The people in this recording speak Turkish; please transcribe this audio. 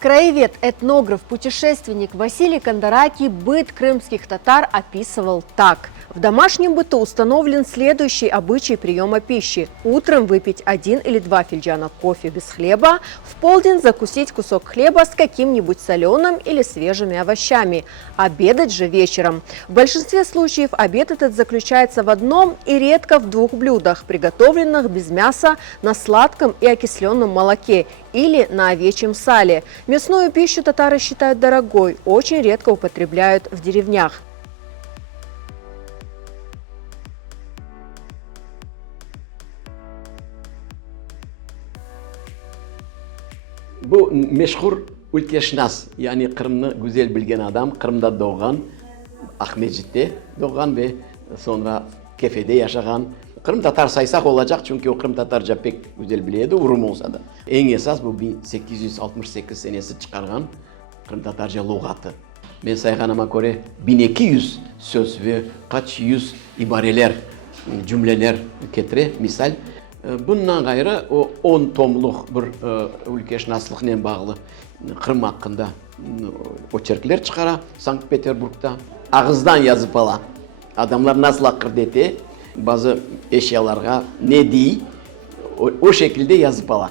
Краевед, этнограф, путешественник Василий Кондракий быт крымских татар описывал так. В домашнем быту установлен следующий обычай приема пищи. Утром выпить 1 или 2 финджана кофе без хлеба, в полдень закусить кусок хлеба с каким-нибудь соленым или свежими овощами. Обедать же вечером. В большинстве случаев обед этот заключается в одном и редко в 2 блюдах, приготовленных без мяса на сладком и окисленном молоке или на овечьем сале. Мясную пищу татары считают дорогой, очень редко употребляют в деревнях. Bu meşhur ülkeşnas, yani Kırım'ı güzel bilgen adam, Kırım'da doğan, Ahmecit'te doğan ve sonra Kefe'de yaşayan. Kırım Tatar saysak olacak çünkü o Kırım Tatarca pek güzel biliyordu, Urum olsa da. En esas bu 1868 senesi çıkargan Kırım Tatarca lügatı. Ben sayganıma göre 1200 söz ve kaç yüz ibareler, cümleler getire, misal. Bundan gayrı o 10 tomluk bir ülkeşnaslıkla bağlı Kırım hakkında oçerkler çıkara Sankt Peterburg'da. Ağızdan yazıp ala. Adamlar nasıl akır dedi, bazı eşyalarga ne diye o şekilde yazıp ala.